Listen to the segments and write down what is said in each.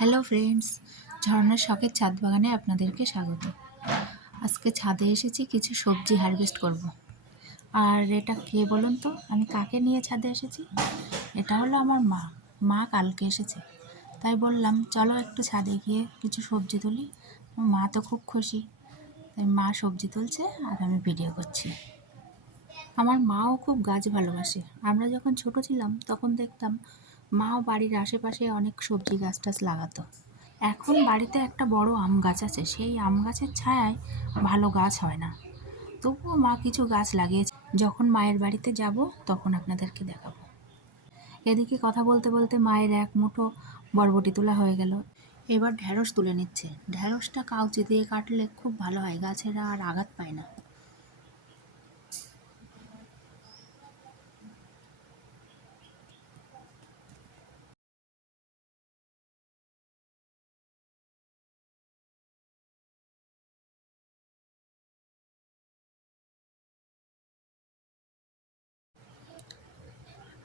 Hello friends, ঝর্ণার শখের ছাদ বাগানে আপনাদেরকে স্বাগত। আজকে ছাদে এসেছি, কিছু সবজি হারভেস্ট করব। আর এটা কে বলুন তো, আমি কাকে নিয়ে ছাদে এসেছি? এটা হলো আমার মা। মা কালকে এসেছে, তাই বললাম চলো একটু ছাদে গিয়ে কিছু সবজি তুলি। আমার মা তো খুব খুশি, তাই মা সবজি তুলছে আর আমি ভিডিও করছি। আমার মাও খুব গাছ ভালোবাসে। আমরা যখন ছোট ছিলাম তখন দেখতাম মাও বাড়ির আশেপাশে অনেক সবজি গাছ টাছ লাগাতো। এখন বাড়িতে একটা বড় আম গাছ আছে, সেই আম গাছের ছায়ায় ভালো গাছ হয় না, তবুও মা কিছু গাছ লাগিয়েছে। যখন মায়ের বাড়িতে যাব তখন আপনাদেরকে দেখাবো। এদিকে কথা বলতে বলতে মায়ের এক মুঠো বরবটি তোলা হয়ে গেল। এবার ঢ্যাঁড়স তুলে নিচ্ছে। ঢ্যাঁড়সটা কাউচি দিয়ে কাটলে খুব ভালো হয়, গাছেরা আর আঘাত পায় না।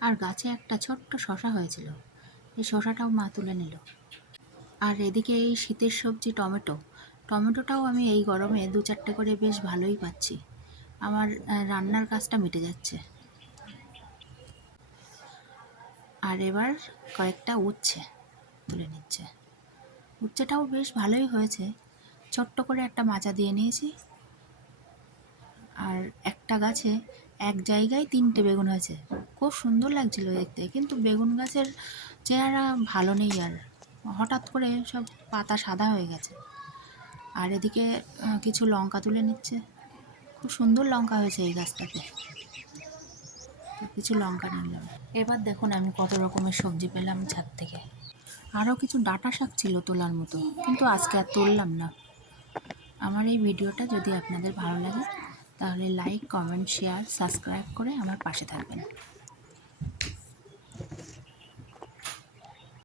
আর গাছে একটা ছোট্ট শশা হয়েছিল, এই শশাটাও মা তুলে নিল। আর এদিকে এই শীতের সবজি টমেটোটাও আমি এই গরমে 2-4টে করে বেশ ভালোই পাচ্ছি। আমার রান্নার কাজটা মিটে যাচ্ছে। আর এবার কয়েকটা উচ্ছে তুলে নিচ্ছে। উচ্ছেটাও বেশ ভালোই হয়েছে। ছোট্ট করে একটা মাচা দিয়ে নিয়েছি। আর একটা গাছে এক জায়গায় 3টে বেগুন হয়েছে, খুব সুন্দর লাগছিল দেখতে। কিন্তু বেগুন গাছের চেহারা ভালো নেই, আর হঠাৎ করে সব পাতা সাদা হয়ে গেছে। আর এদিকে কিছু লঙ্কা তুলে নিচ্ছে। খুব সুন্দর লঙ্কা হয়েছে এই গাছটাতে, তো কিছু লঙ্কা নিলাম। এবার দেখুন আমি কত রকমের সবজি পেলাম ছাদ থেকে। আরও কিছু ডাঁটা শাক ছিল তোলার মতো, কিন্তু আজকে আর তুললাম না। আমার এই ভিডিওটা যদি আপনাদের ভালো লাগে তাহলে লাইক, কমেন্ট, শেয়ার, সাবস্ক্রাইব করে আমার পাশে থাকবেন।